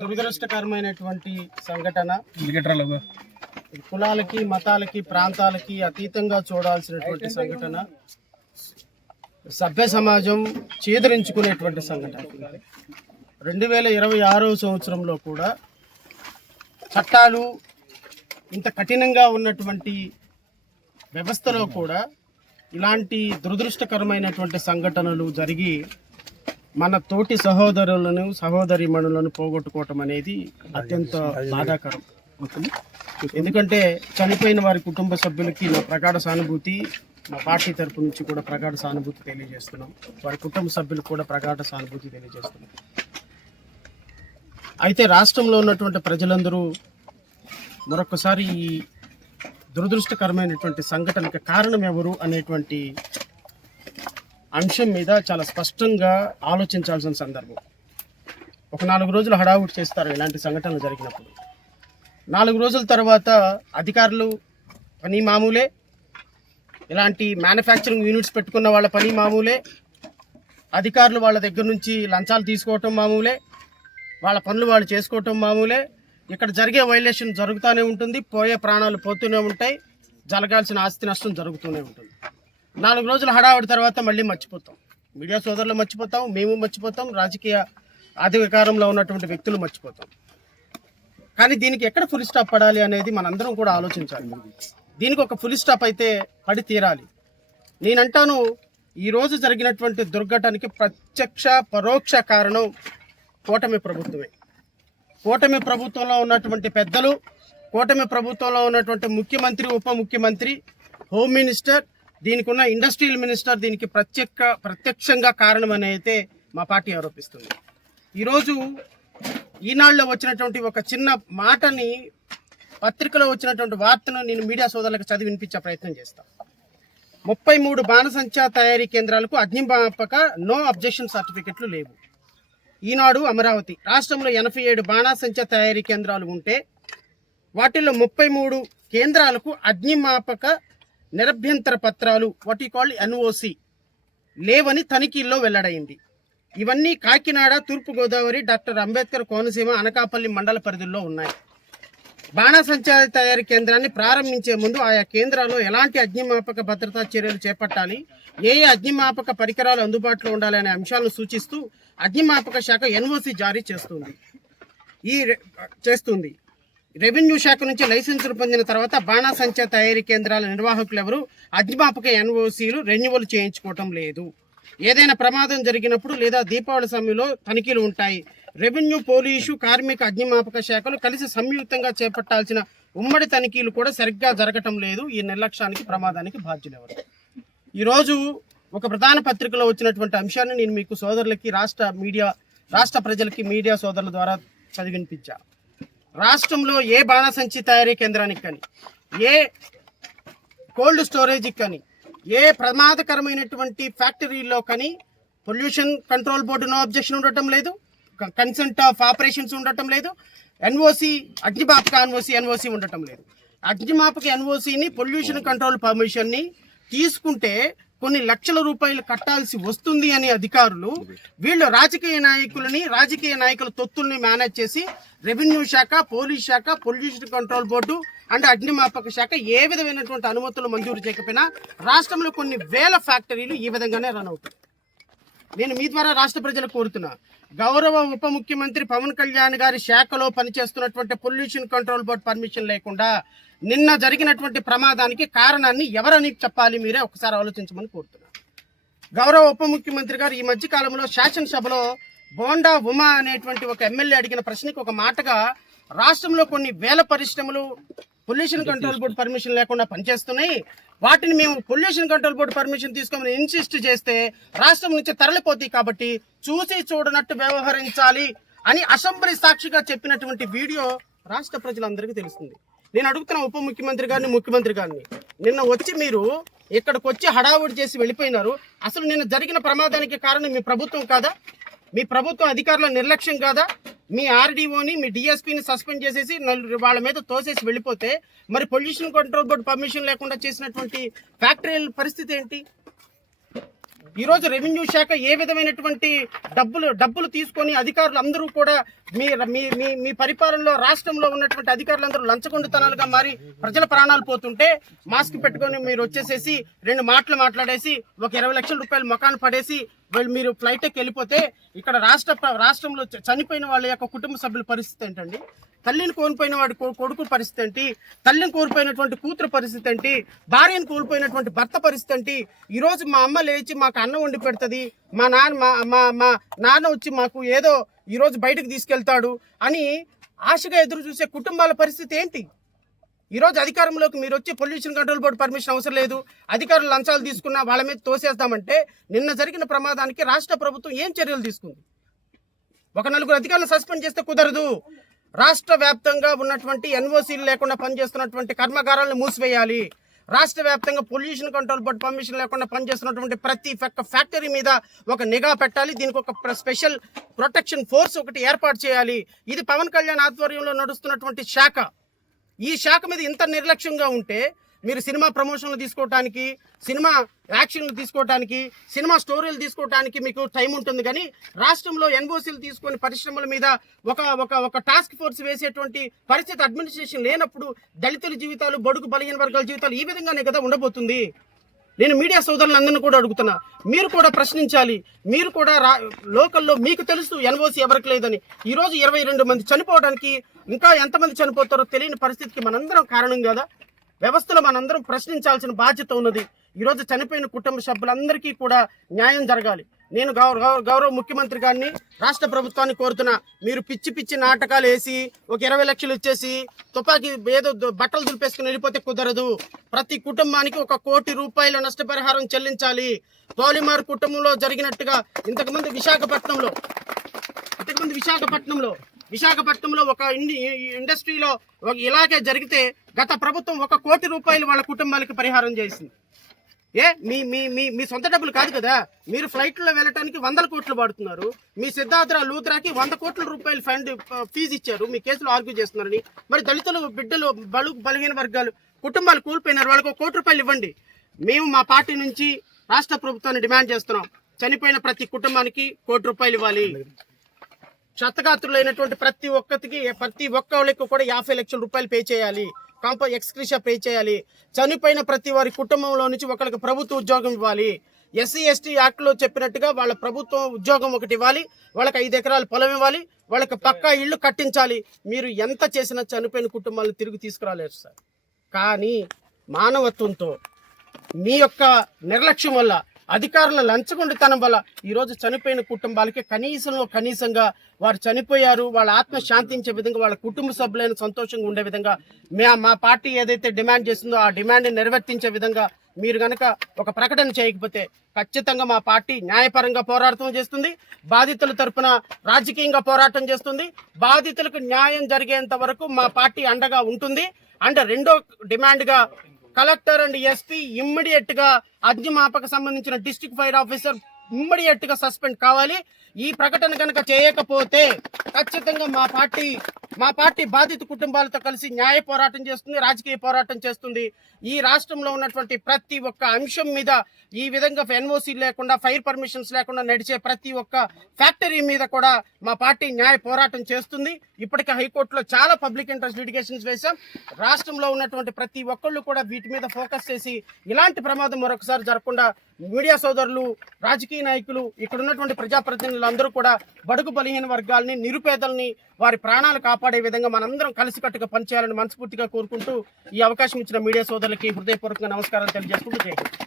దురదృష్టకరమైనటువంటి సంఘటన. కులాలకి మతాలకి ప్రాంతాలకి అతీతంగా చూడాల్సినటువంటి సంఘటన. సభ్య సమాజం చేదరించుకునేటువంటి సంఘటన. 2026వ సంవత్సరంలో కూడా చట్టాలు ఇంత కఠినంగా ఉన్నటువంటి వ్యవస్థలో కూడా ఇలాంటి దురదృష్టకరమైనటువంటి సంఘటనలు జరిగి మన తోటి సహోదరులను సహోదరీమణులను పోగొట్టుకోవటం అనేది అత్యంత బాధాకరం. ఎందుకంటే చనిపోయిన వారి కుటుంబ సభ్యులకి నా ప్రగాఢ సానుభూతి, మా పార్టీ తరపు నుంచి కూడా ప్రగాఢ సానుభూతి తెలియజేస్తున్నాం. వారి కుటుంబ సభ్యులకు కూడా ప్రగాఢ సానుభూతి తెలియజేస్తున్నాం. అయితే రాష్ట్రంలో ఉన్నటువంటి ప్రజలందరూ మరొకసారి ఈ దురదృష్టకరమైనటువంటి సంఘటనకి కారణం ఎవరు అనేటువంటి అంశం మీద చాలా స్పష్టంగా ఆలోచించాల్సిన సందర్భం. ఒక 4 రోజులు హడావుడి చేస్తారు ఇలాంటి సంఘటనలు జరిగినప్పుడు. 4 రోజుల తర్వాత అధికారులు పని మామూలే, ఇలాంటి మ్యానుఫ్యాక్చరింగ్ యూనిట్స్ పెట్టుకున్న వాళ్ళ పని మామూలే, అధికారులు వాళ్ళ దగ్గర నుంచి లంచాలు తీసుకోవటం మామూలే, వాళ్ళ పనులు వాళ్ళు చేసుకోవటం మామూలే. ఇక్కడ జరిగే వైలేషన్ జరుగుతూనే ఉంటుంది, పోయే ప్రాణాలు పోతూనే ఉంటాయి, జరగాల్సిన ఆస్తి నష్టం జరుగుతూనే ఉంటుంది. 4 రోజుల హడావుడి తర్వాత మళ్ళీ మర్చిపోతాం. మీడియా సోదరులు మర్చిపోతాం, మేము మర్చిపోతాం, రాజకీయ అధికారంలో ఉన్నటువంటి వ్యక్తులు మర్చిపోతాం. కానీ దీనికి ఎక్కడ ఫుల్ స్టాప్ పడాలి అనేది మనందరం కూడా ఆలోచించాలి. దీనికి ఒక ఫుల్ స్టాప్ అయితే పడి తీరాలి. నేనంటాను, ఈరోజు జరిగినటువంటి దుర్ఘటనకి ప్రత్యక్ష పరోక్ష కారణం కూటమి ప్రభుత్వమే. కూటమి ప్రభుత్వంలో ఉన్నటువంటి పెద్దలు, కూటమి ప్రభుత్వంలో ఉన్నటువంటి ముఖ్యమంత్రి, ఉప ముఖ్యమంత్రి, హోమ్ మినిస్టర్, దీనికి ఉన్న ఇండస్ట్రియల్ మినిస్టర్ దీనికి ప్రత్యక్షంగా కారణమని అయితే మా పార్టీ ఆరోపిస్తుంది. ఈరోజు ఈనాడులో వచ్చినటువంటి ఒక చిన్న మాటని, పత్రికలో వచ్చినటువంటి వార్తను నేను మీడియా సోదరులకు చదివి వినిపించే ప్రయత్నం చేస్తాను. 33 బాణసంచా తయారీ కేంద్రాలకు అగ్నిమాపక నో అబ్జెక్షన్ సర్టిఫికెట్లు లేవు. ఈనాడు అమరావతి రాష్ట్రంలో 87 బాణాసంచా తయారీ కేంద్రాలు ఉంటే వాటిల్లో 33 కేంద్రాలకు అగ్నిమాపక నిరభ్యంతర పత్రాలు, వాటి కాల్డ్ ఎన్ఓసి, లేవని తనిఖీల్లో వెల్లడైంది. ఇవన్నీ కాకినాడ, తూర్పుగోదావరి, డాక్టర్ అంబేద్కర్ కోనసీమ, అనకాపల్లి మండల పరిధుల్లో ఉన్నాయి. బాణాసంచా తయారీ కేంద్రాన్ని ప్రారంభించే ముందు ఆయా కేంద్రాల్లో ఎలాంటి అగ్నిమాపక భద్రతా చర్యలు చేపట్టాలి, ఏ అగ్నిమాపక పరికరాలు అందుబాటులో ఉండాలనే అంశాలను సూచిస్తూ అగ్నిమాపక శాఖ ఎన్ఓసి జారీ చేస్తుంది. రెవెన్యూ శాఖ నుంచి లైసెన్సులు పొందిన తర్వాత బాణాసంచా తయారీ కేంద్రాల నిర్వాహకులు ఎవరు అగ్నిమాపక ఎన్ఓసీలు రెన్యువల్ చేయించుకోవటం లేదు. ఏదైనా ప్రమాదం జరిగినప్పుడు లేదా దీపావళి సమయంలో తనిఖీలు ఉంటాయి. రెవెన్యూ, పోలీసు, కార్మిక, అగ్నిమాపక శాఖలు కలిసి సంయుక్తంగా చేపట్టాల్సిన ఉమ్మడి తనిఖీలు కూడా సరిగ్గా జరగటం లేదు. ఈ నిర్లక్ష్యానికి, ప్రమాదానికి బాధ్యులు ఎవరు? ఈరోజు ఒక ప్రధాన పత్రికలో వచ్చినటువంటి అంశాన్ని నేను మీకు సోదరులకి, రాష్ట్ర ప్రజలకి మీడియా సోదరుల ద్వారా చదివినిపించా. రాష్ట్రంలో ఏ బాణసంచి తయారీ కేంద్రానికి కానీ, ఏ కోల్డ్ స్టోరేజ్కి కానీ, ఏ ప్రమాదకరమైనటువంటి ఫ్యాక్టరీలో కానీ pollution control board no objection ఉండటం లేదు, కన్సెంట్ ఆఫ్ ఆపరేషన్స్ ఉండటం లేదు, ఎన్ఓసి అగ్నిమాపక ఎన్ఓసి ఉండటం లేదు. అగ్నిమాపక ఎన్ఓసిని, పొల్యూషన్ కంట్రోల్ పర్మిషన్ని తీసుకుంటే కొన్ని లక్షల రూపాయలు కట్టాల్సి వస్తుంది అని అధికారులు, వీళ్ళు రాజకీయ నాయకుల తొత్తుల్ని మేనేజ్ చేసి రెవెన్యూ శాఖ, పోలీస్ శాఖ, పొల్యూషన్ కంట్రోల్ బోర్డు అండ్ అగ్నిమాపక శాఖ ఏ విధమైనటువంటి అనుమతులు మంజూరు చేయకపోయినా రాష్ట్రంలో కొన్ని వేల ఫ్యాక్టరీలు ఈ విధంగానే రన్ అవుతాయి. నేను మీ ద్వారా రాష్ట్ర ప్రజలకు కోరుతున్నా, గౌరవ ఉప ముఖ్యమంత్రి పవన్ కళ్యాణ్ గారి శాఖలో పనిచేస్తున్నటువంటి పొల్యూషన్ కంట్రోల్ బోర్డు పర్మిషన్ లేకుండా నిన్న జరిగినటువంటి ప్రమాదానికి కారణాన్ని ఎవరని చెప్పాలి, మీరే ఒకసారి ఆలోచించమని కోరుతున్నా. గౌరవ ఉప ముఖ్యమంత్రి గారు ఈ మధ్య కాలంలో శాసనసభలో బోండా ఉమా అనేటువంటి ఒక ఎమ్మెల్యే అడిగిన ప్రశ్నకి ఒక మాటగా, రాష్ట్రంలో కొన్ని వేల పరిశ్రమలు పొల్యూషన్ కంట్రోల్ బోర్డు పర్మిషన్ లేకుండా పనిచేస్తున్నాయి, వాటిని మేము పొల్యూషన్ కంట్రోల్ బోర్డు పర్మిషన్ తీసుకోమని ఇన్సిస్ట్ చేస్తే రాష్ట్రం నుంచి తరలిపోతాయి, కాబట్టి చూసి చూడనట్టు వ్యవహరించాలి అని అసెంబ్లీ సాక్షిగా చెప్పినటువంటి వీడియో రాష్ట్ర ప్రజలందరికీ తెలుస్తుంది. నేను అడుగుతున్న ఉప ముఖ్యమంత్రి గారిని, ముఖ్యమంత్రి గారిని, నిన్న వచ్చి మీరు ఇక్కడికి వచ్చి హడావుడి చేసి వెళ్ళిపోయినారు. అసలు నిన్న జరిగిన ప్రమాదానికి కారణం మీ ప్రభుత్వం కాదా? మీ ప్రభుత్వం అధికారుల నిర్లక్ష్యం కాదా? మీ ఆర్డీఓని, మీ డిఎస్పీని సస్పెండ్ చేసేసి వాళ్ళ మీద తోసేసి వెళ్ళిపోతే మరి పొల్యూషన్ కంట్రోల్ బోర్డు పర్మిషన్ లేకుండా చేసినటువంటి ఫ్యాక్టరీల పరిస్థితి ఏంటి? ఈ రోజు రెవెన్యూ శాఖ ఏ విధమైనటువంటి డబ్బులు తీసుకొని అధికారులు అందరూ కూడా మీ మీ మీ మీ పరిపాలనలో రాష్ట్రంలో ఉన్నటువంటి అధికారులందరూ లంచగొండితనాలుగా మారి ప్రజల ప్రాణాలు పోతుంటే మాస్క్ పెట్టుకొని మీరు వచ్చేసేసి 2 మాటలు మాట్లాడేసి ఒక 20 లక్షల రూపాయలు మొఖాన్ని పడేసి మీరు ఫ్లైట్ ఎక్కి వెళ్ళిపోతే ఇక్కడ రాష్ట్రంలో చనిపోయిన వాళ్ళ యొక్క కుటుంబ సభ్యుల పరిస్థితి ఏంటండి? తల్లిని కోల్పోయిన వాడి కొడుకు పరిస్థితి ఏంటి? తల్లిని కోల్పోయినటువంటి కూతురు పరిస్థితి ఏంటి? భార్యను కోల్పోయినటువంటి భర్త పరిస్థితి ఏంటి? ఈరోజు మా అమ్మ లేచి మాకు అన్నం వండి పెడుతుంది, మా నాన్న వచ్చి మాకు ఏదో ఈరోజు బయటకు తీసుకెళ్తాడు అని ఆశగా ఎదురు చూసే కుటుంబాల పరిస్థితి ఏంటి? ఈరోజు అధికారంలోకి మీరు వచ్చి పొల్యూషన్ కంట్రోల్ బోర్డు పర్మిషన్ అవసరం లేదు, అధికారులు లంచాలు తీసుకున్నా వాళ్ళ మీద తోసేస్తామంటే నిన్న జరిగిన ప్రమాదానికి రాష్ట్ర ప్రభుత్వం ఏం చర్యలు తీసుకుంది? ఒక 4 అధికారులు సస్పెండ్ చేస్తే కుదరదు. రాష్ట్ర వ్యాప్తంగా ఉన్నటువంటి ఎన్ఓసీలు లేకుండా పనిచేస్తున్నటువంటి కర్మాగారాలను మూసివేయాలి. రాష్ట్ర వ్యాప్తంగా పొల్యూషన్ కంట్రోల్ బోర్డు పర్మిషన్ లేకుండా పనిచేస్తున్నటువంటి ప్రతి ఫ్యాక్టరీ మీద ఒక నిఘా పెట్టాలి. దీనికి ఒక స్పెషల్ ప్రొటెక్షన్ ఫోర్స్ ఒకటి ఏర్పాటు చేయాలి. ఇది పవన్ కళ్యాణ్ ఆధ్వర్యంలో నడుస్తున్నటువంటి శాఖ. ఈ శాఖ మీద ఇంత నిర్లక్ష్యంగా ఉంటే మీరు సినిమా ప్రమోషన్లు తీసుకోవడానికి, సినిమా యాక్షన్లు తీసుకోవడానికి, సినిమా స్టోరీలు తీసుకోవడానికి మీకు టైం ఉంటుంది. కానీ రాష్ట్రంలో ఎన్ఓసీలు తీసుకొని పరిశ్రమల మీద ఒక టాస్క్ ఫోర్స్ వేసేటువంటి పరిస్థితి అడ్మినిస్ట్రేషన్ లేనప్పుడు దళితుల జీవితాలు, బడుగు బలహీన వర్గాల జీవితాలు ఈ విధంగానే కదా ఉండబోతుంది. నేను మీడియా సోదరులందరినీ కూడా అడుగుతున్నా, మీరు కూడా ప్రశ్నించాలి. మీరు కూడా లోకల్లో మీకు తెలుసు ఎన్ఓసీ ఎవరికి లేదని. ఈరోజు 22 మంది చనిపోవడానికి ఇంకా ఎంతమంది చనిపోతారో తెలియని పరిస్థితికి మనందరం కారణం కదా. వ్యవస్థలో మనందరం ప్రశ్నించాల్సిన బాధ్యత ఉన్నది. ఈరోజు చనిపోయిన కుటుంబ సభ్యులందరికీ కూడా న్యాయం జరగాలి. నేను గౌరవ ముఖ్యమంత్రి గారిని, రాష్ట్ర ప్రభుత్వాన్ని కోరుతున్నా, మీరు పిచ్చి నాటకాలు వేసి ఒక 20 లక్షలు ఇచ్చేసి తుపాకీ ఏదో బట్టలు దులిపేసుకుని వెళ్ళిపోతే కుదరదు. ప్రతి కుటుంబానికి 1 కోటి రూపాయల నష్టపరిహారం చెల్లించాలి. తోలిమార్ కుటుంబంలో జరిగినట్టుగా ఇంతకుముందు విశాఖపట్నంలో ఒక ఇండస్ట్రీలో ఇలాగే జరిగితే గత ప్రభుత్వం 1 కోటి రూపాయలు వాళ్ళ కుటుంబాలకు పరిహారం చేసింది. మీ సొంత డబ్బులు కాదు కదా. మీరు ఫ్లైట్లో వెళ్ళటానికి 100 కోట్లు వాడుతున్నారు. మీ సిద్ధార్థ లూత్రాకి 100 కోట్ల రూపాయలు ఫీజు ఇచ్చారు. మీ కేసులో ఆర్గ్యూ చేస్తున్నారని. మరి దళితులు, బిడ్డలు, బలహీన వర్గాలు కుటుంబాలు కోల్పోయినారు. వాళ్ళకి 1 కోటి రూపాయలు ఇవ్వండి. మేము మా పార్టీ నుంచి రాష్ట్ర ప్రభుత్వాన్ని డిమాండ్ చేస్తున్నాం. చనిపోయిన ప్రతి కుటుంబానికి 1 కోటి రూపాయలు ఇవ్వాలి. క్షతగాత్రులైనటువంటి ప్రతి ఒక్కరికి కూడా 50 లక్షల రూపాయలు పే చేయాలి. ఎక్స్క్రిషా పే చేయాలి. చనిపోయిన ప్రతి వారి కుటుంబంలో నుంచి ఒకరికి ప్రభుత్వ ఉద్యోగం ఇవ్వాలి. ఎస్సీ ఎస్టీ యాక్ట్లో చెప్పినట్టుగా వాళ్ళ ప్రభుత్వ ఉద్యోగం ఒకటి ఇవ్వాలి. వాళ్ళకి 5 ఎకరాల పొలం ఇవ్వాలి. వాళ్ళకి పక్కా ఇళ్ళు కట్టించాలి. మీరు ఎంత చేసినా చనిపోయిన కుటుంబాలను తిరిగి తీసుకురాలేరు సార్. కానీ మానవత్వంతో మీ యొక్క నిర్లక్ష్యం వల్ల, అధికారుల లంచగొండితనం వల్ల ఈరోజు చనిపోయిన కుటుంబాలకి కనీసంగా వారు చనిపోయారు, వాళ్ళ ఆత్మ శాంతించే విధంగా, వాళ్ళ కుటుంబ సభ్యులైన సంతోషంగా ఉండే విధంగా మా పార్టీ ఏదైతే డిమాండ్ చేస్తుందో ఆ డిమాండ్ని నిర్వర్తించే విధంగా మీరు కనుక ఒక ప్రకటన చేయకపోతే ఖచ్చితంగా మా పార్టీ న్యాయపరంగా పోరాటం చేస్తుంది. బాధితుల తరపున రాజకీయంగా పోరాటం చేస్తుంది. బాధితులకు న్యాయం జరిగేంత వరకు మా పార్టీ అండగా ఉంటుంది. అండ్ రెండో డిమాండ్గా కలెక్టర్ అండ్ ఎస్పీ ఇమ్మీడియట్ గా అగ్నిమాపక సంబంధించిన డిస్ట్రిక్ట్ ఫైర్ ఆఫీసర్ ఇమ్మీడియట్ గా సస్పెండ్ కావాలి. ఈ ప్రకటన కనుక చేయకపోతే ఖచ్చితంగా మా పార్టీ బాధిత కుటుంబాలతో కలిసి న్యాయ పోరాటం చేస్తుంది, రాజకీయ పోరాటం చేస్తుంది. ఈ రాష్ట్రంలో ఉన్నటువంటి ప్రతి ఒక్క అంశం మీద ఈ విధంగా ఎన్ఓసీ లేకుండా, ఫైర్ పర్మిషన్స్ లేకుండా నడిచే ప్రతి ఒక్క ఫ్యాక్టరీ మీద కూడా మా పార్టీ న్యాయ పోరాటం చేస్తుంది. ఇప్పటికే హైకోర్టులో చాలా పబ్లిక్ ఇంట్రెస్ట్ లిటిగేషన్స్ వేశాం. రాష్ట్రంలో ఉన్నటువంటి ప్రతి ఒక్కళ్ళు కూడా వీటి మీద ఫోకస్ చేసి ఇలాంటి ప్రమాదం మరొకసారి జరగకుండా మీడియా సోదరులు, రాజకీయ నాయకులు, ఇక్కడ ఉన్నటువంటి ప్రజాప్రతినిధులు అందరూ కూడా బడుగు బలహీన వర్గాల్ని, నిరుపేదల్ని, వారి ప్రాణాలు కాపాడే విధంగా మనందరం కలిసికట్టుగా పనిచేయాలని మనస్ఫూర్తిగా కోరుకుంటూ ఈ అవకాశం ఇచ్చిన మీడియా సోదరులకి హృదయపూర్వకంగా నమస్కారాలు తెలియజేసుకుంటూ జై హింద్.